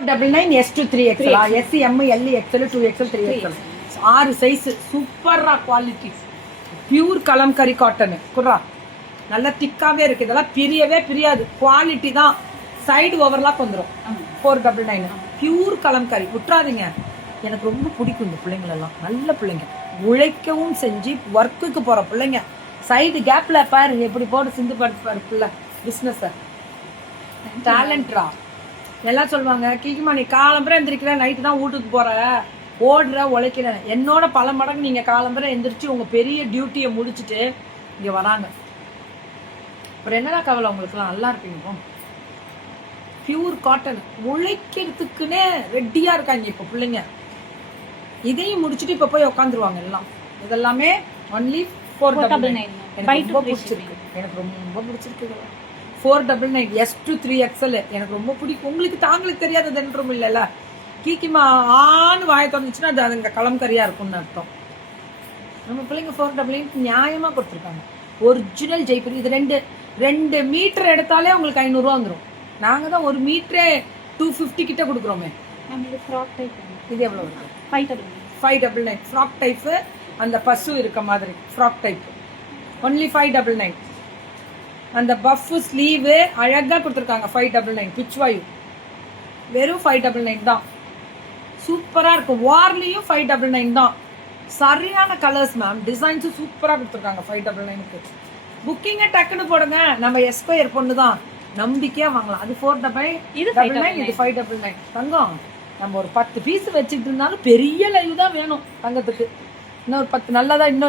99 S to 3XL S M L XL 2XL 3XL 6 size சூப்பரா quality pure kalamkari cotton குர்ரா நல்லா திக்காவே இருக்கு. இதெல்லாம் பிரியவே பிரியாது, குவாலிட்டி தான். சைடு ஓவர்லாக் வந்துடும். 499 பியூர் கலம்கரி விட்டுறாதீங்க. எனக்கு ரொம்ப பிடிக்கும் இந்த பிள்ளைங்களெல்லாம், நல்ல பிள்ளைங்க, உழைக்கவும் செஞ்சு ஒர்க்குக்கு போற பிள்ளைங்க. சைடு கேப்ல பாரு எப்படி போட்டு சிந்து படுத்து பாரு பிள்ளை. பிஸ்னஸ் டேலண்ட்ரா எல்லாம் சொல்லுவாங்க, கிளிக்குமா நீ காலம்பரை எந்திரிக்கிற, நைட்டு தான் வீட்டுக்கு போற, ஓடுற, உழைக்கிற. என்னோட பல மடங்கு நீங்க காலம்பரை எந்திரிச்சு உங்க பெரிய டியூட்டியை முடிச்சுட்டு இங்க வராங்க. அப்புறம் என்னடா கவலை உங்களுக்குலாம், நல்லா இருப்பீங்க. பியூர் காட்டன் உழைக்கிறதுக்குன்னே ரெடியா இருக்காங்க இப்ப பிள்ளைங்க. இதையும் முடிச்சுட்டு இப்ப போய் உட்காந்துருவாங்க எல்லாம். இதெல்லாமே ஒன்லி 499. எனக்கு ரொம்ப பிடிச்சிருக்கு, எனக்கு ரொம்ப பிடிச்சிருக்கு. 499 S to 3XL எனக்கு ரொம்ப பிடிக்கும். உங்களுக்கு தாங்களுக்கு தெரியாதது என்றும் இல்லைல்ல. கீக்கிமா ஆன்னு வாய திறந்துச்சுன்னா அது அங்க கலம்கரியா இருக்கும்னு அர்த்தம். நம்ம பிள்ளைங்க 499 நியாயமா கொடுத்துருக்காங்க. ஒரிஜினல் ஜெய்ப்பூர். இது 2 மீட்டர் எடுத்தாலே உங்களுக்கு 500 ரூபா வந்துடும். நாங்க தான் 1 மீட்டரே 250 கிட்ட கொடுக்குறோமே. இது எவ்வளவு இருக்கு? 599 ஃப்ராக் டைப். அந்த பசு இருக்க மாதிரி ஃப்ராக் டைப் ஒன்லி 599. அந்த பஃப் ஸ்லீவ் அழகா கொடுத்துருக்காங்க 599. பிச்வாயு வெறும் 599 தான். சூப்பரா இருக்கும். வார்லியும் 599 தான். சரியான கலர்ஸ் மேம், டிசைன்ஸ் சூப்பரா கொடுத்துருக்காங்க 599க்கு. புக்கிங்க டக்குன்னு போடுங்க. நம்ம எஸ்கொயர் பொண்ணு தான், நம்பிக்கையா வாங்கலாம். அது 499, இது 599. தங்கம் நம்ம ஒரு 10 பீஸ் வச்சுட்டு இருந்தாலும் பெரிய லைவ் தான் வேணும் தங்கத்துக்கு. இன்னும் ஒரு 10 நல்லதா இன்னும்